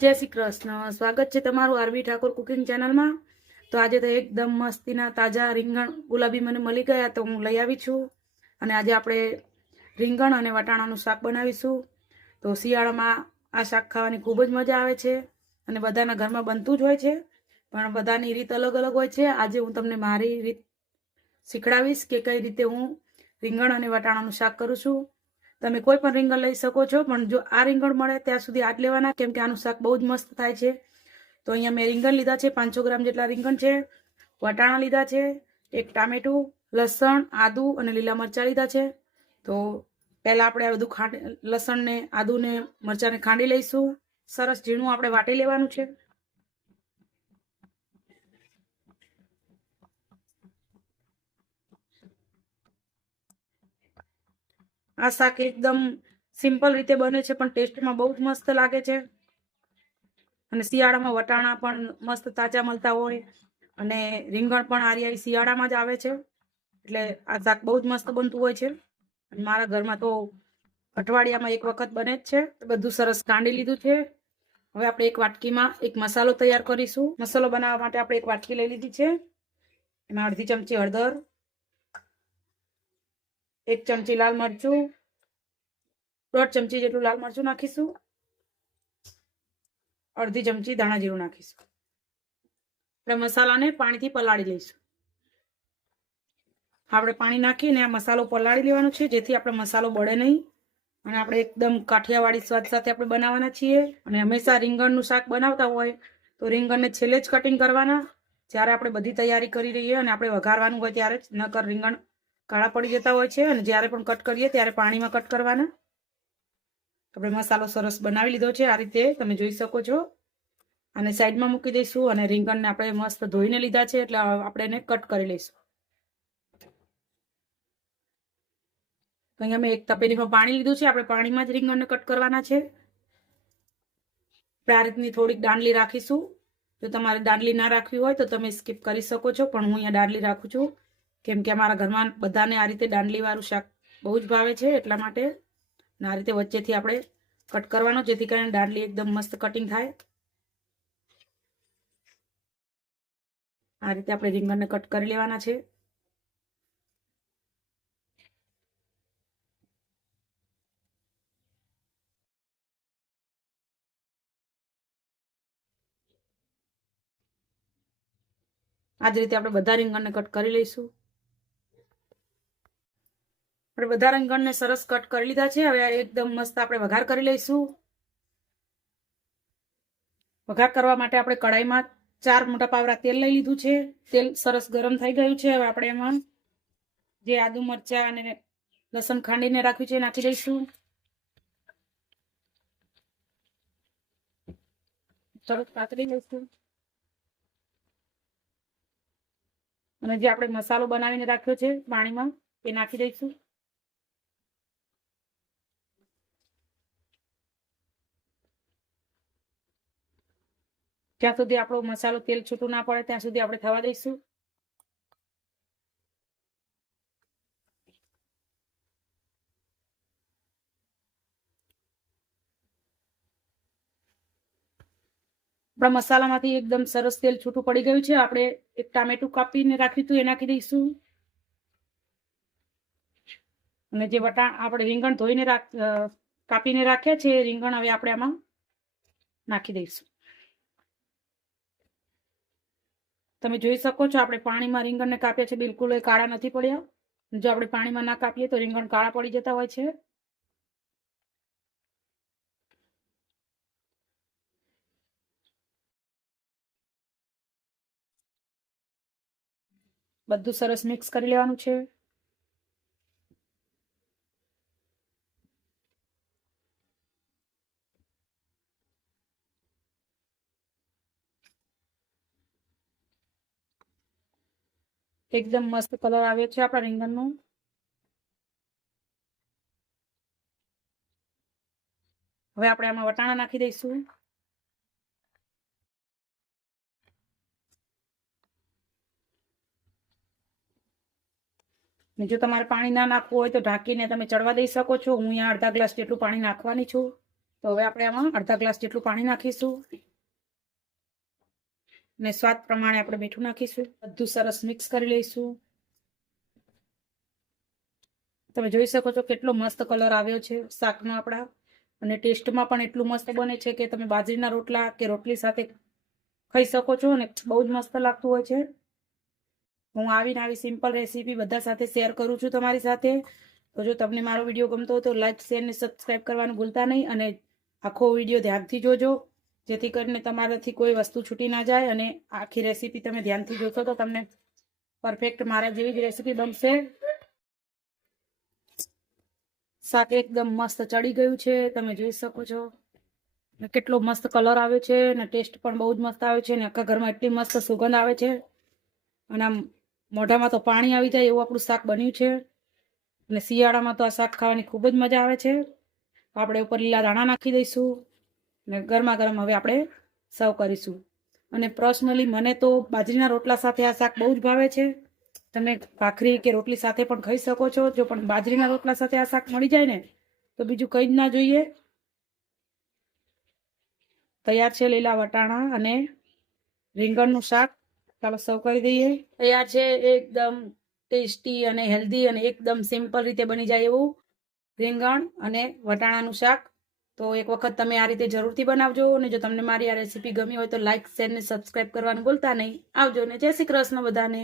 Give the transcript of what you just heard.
જય શ્રી કૃષ્ણ. સ્વાગત છે તમારું આરવી ઠાકોર કુકિંગ ચેનલમાં. તો આજે તો એકદમ મસ્તીના તાજા રીંગણ ગુલાબી મને મળી ગયા તો હું લઈ આવી છું. અને આજે આપણે રીંગણ અને વટાણાનું શાક બનાવીશું. તો શિયાળામાં આ શાક ખાવાની ખૂબ જ મજા આવે છે અને બધાના ઘરમાં બનતું જ હોય છે, પણ બધાની રીત અલગ અલગ હોય છે. આજે હું તમને મારી રીત શીખડાવીશ કે કઈ રીતે હું રીંગણ અને વટાણાનું શાક કરું છું. તમે કોઈ પણ રીંગણ લઈ શકો છો, પણ જો આ રીંગણ મળે ત્યાં સુધી આ જ લેવાના, કેમ કે આનું શાક બહુ જ મસ્ત થાય છે. તો અહીંયા મેં રીંગણ લીધા છે, 500 ગ્રામ જેટલા રીંગણ છે. વટાણા લીધા છે, એક ટામેટું, લસણ, આદુ અને લીલા મરચાં લીધા છે. તો પહેલા આપણે આ બધું લસણ ને આદુ ને મરચાંને ખાંડી લઈશું. સરસ ઝીણું આપણે વાટી લેવાનું છે. આ શાક એકદમ સિમ્પલ રીતે બને છે, પણ ટેસ્ટમાં બહુ જ મસ્ત લાગે છે. અને શિયાળામાં વટાણા પણ મસ્ત તાજા મળતા હોય અને રીંગણ પણ આરિયાઈ શિયાળામાં જ આવે છે, એટલે આ શાક બહુ જ મસ્ત બનતું હોય છે. અને મારા ઘરમાં તો અઠવાડિયામાં એક વખત બને જ છે. બધું સરસ કાંડી લીધું છે. હવે આપણે એક વાટકીમાં એક મસાલો તૈયાર કરીશું. મસાલો બનાવવા માટે આપણે એક વાટકી લઈ લીધી છે. એમાં અડધી ચમચી હળદર, 1 ચમચી લાલ મરચું, 1.5 ચમચી જેટલું લાલ મરચું નાખીશું. અડધી ચમચી ધાણા જીરું નાખીશું. આપણે મસાલાને પાણીથી પલાળી લઈશું. આપણે પાણી નાખીને આ મસાલો પલાળી લેવાનો છે, જેથી આપણે મસાલો બળે નહીં. અને આપણે એકદમ કાઠિયાવાડી સ્વાદ સાથે આપણે બનાવવાના છીએ. અને હંમેશા રીંગણનું શાક બનાવતા હોય તો રીંગણને છેલ્લે જ કટિંગ કરવાના, જ્યારે આપણે બધી તૈયારી કરી રહીએ અને આપણે વઘારવાનું હોય ત્યારે જ. નકર રીંગણ કાળા પડી જતા હોય છે. અને જ્યારે પણ કટ કરીએ ત્યારે પાણીમાં કટ કરવાના. આપણે મસાલો સરસ બનાવી લીધો છે, આ રીતે તમે જોઈ શકો છો. અને સાઈડમાં મૂકી દઈશું. અને રીંગણને આપણે મસ્ત ધોઈને લીધા છે, એટલે આપણે એને કટ કરી લઈશું. તો અહીંયા મેં એક તપેલીમાં પાણી લીધું છે. આપણે પાણીમાં જ રીંગણને કટ કરવાના છે. આ રીતની થોડીક દાંડલી રાખીશું. જો તમારે દાંડલી ના રાખવી હોય તો તમે સ્કીપ કરી શકો છો, પણ હું અહીંયા દાંડલી રાખું છું, કેમ કે અમારા ઘરમાં બધાને આ રીતે દાંડલી વાળું શાક બહુ જ ભાવે છે, એટલા માટે. આ રીતે વચ્ચેથી આપણે કટ કરવાનો, જેથી કરીને દાંડલી એકદમ મસ્ત કટિંગ થાય. આ રીતે આપણે રીંગણને કટ કરી લેવાના છે. આ જ રીતે આપણે બધા રીંગણને કટ કરી લઈશું. આપણે બધા રીંગણને સરસ કટ કરી લીધા છે. હવે એકદમ મસ્ત આપણે વઘાર કરી લઈશું. વઘાર કરવા માટે આપણે કઢાઈમાં 4 મોટા પાવડા તેલ લઈ લીધું છે. તેલ સરસ ગરમ થઈ ગયું છે. હવે આપણે એમાં જે આદુ મરચાં અને લસણ ખાંડીને રાખ્યું છે નાખી દઈશું. સરસ પાતળી લઈશું. અને જે આપણે મસાલો બનાવીને રાખ્યો છે પાણીમાં, એ નાખી દઈશું. જ્યાં સુધી આપણો મસાલો તેલ છૂટું ના પડે ત્યાં સુધી આપણે થવા દઈશું. આપણા મસાલામાંથી એકદમ સરસ તેલ છૂટું પડી ગયું છે. આપણે એક ટામેટું કાપીને રાખ્યું હતું એ નાખી દઈશું. અને જે આપણે રીંગણ ધોઈને કાપીને રાખ્યા છે, રીંગણ હવે આપણે આમાં નાખી દઈશું. તમે જોઈ શકો છો આપણે પાણીમાં રીંગણને કાપ્યા છે, બિલકુલ એ કાળા નથી પડ્યા. જો આપણે પાણીમાં ના કાપીએ તો રીંગણ કાળા પડી જતા હોય છે. બધું સરસ મિક્સ કરી લેવાનું છે. એકદમ મસ્ત કલર આવ્યો છે આપણા રીંગણનો. હવે આપણે આમાં વટાણા નાખી દઈશું. જો તમારે પાણી ના નાખવું હોય તો ઢાંકીને તમે ચડવા દઈ શકો છો. હું અહીંયા અડધા ગ્લાસ જેટલું પાણી નાખવાની છું. તો હવે આપણે આમાં અડધા ગ્લાસ જેટલું પાણી નાખીશું અને સ્વાદ પ્રમાણે આપણે મીઠું નાખીશું. બધું સરસ મિક્સ કરી લઈશું. તમે જોઈ શકો છો કેટલો મસ્ત કલર આવ્યો છે શાકનો આપણા, અને ટેસ્ટમાં પણ એટલું મસ્ત બને છે કે તમે બાજરીના રોટલા કે રોટલી સાથે ખાઈ શકો છો અને બહુ જ મસ્ત લાગતું હોય છે. હું આવી સિમ્પલ રેસીપી બધા સાથે શેર કરું છું તમારી સાથે. તો જો તમને મારો વિડીયો ગમતો હોય તો લાઈક, શેર ને સબસ્ક્રાઈબ કરવાનું ભૂલતા નહીં, અને આખો વિડીયો ધ્યાનથી જોજો જેથી કરીને તમારાથી કોઈ વસ્તુ છૂટી ના જાય, અને આખી રેસીપી તમે ધ્યાનથી જોશો તો તમને પરફેક્ટ મારા જેવી જ રેસીપી બનશે. શાક એકદમ મસ્ત ચડી ગયું છે, તમે જોઈ શકો છો કેટલો મસ્ત કલર આવ્યો છે અને ટેસ્ટ પણ બહુ જ મસ્ત આવ્યો છે, અને આખા ઘરમાં એટલી મસ્ત સુગંધ આવે છે અને આમ મોઢામાં તો પાણી આવી જાય એવું આપણું શાક બન્યું છે. અને શિયાળામાં તો આ શાક ખાવાની ખૂબ જ મજા આવે છે. આપણે ઉપર લીલા દાણા નાખી દઈશું અને ગરમા ગરમ હવે આપણે સર્વ કરીશું. અને પર્સનલી મને તો બાજરીના રોટલા સાથે આ શાક બહુ જ ભાવે છે. તમે ભાખરી કે રોટલી સાથે પણ ખાઈ શકો છો. જો પણ બાજરીના રોટલા સાથે આ શાક મળી જાય ને તો બીજું કંઈ જ ના જોઈએ. તૈયાર છે લીલા વટાણા અને રીંગણનું શાક. ચાલો સર્વ કરી દઈએ. તૈયાર છે એકદમ ટેસ્ટી અને હેલ્ધી અને એકદમ સિમ્પલ રીતે બની જાય એવું રીંગણ અને વટાણાનું શાક. તો એક વખત તમે આ રીતે જરૂરથી બનાવજો. અને જો તમને મારી આ રેસીપી ગમી હોય તો લાઈક, શેર ને સબસ્ક્રાઈબ કરવાનું ભૂલતા નહીં. આવજો ને જય શ્રી કૃષ્ણ બધાને.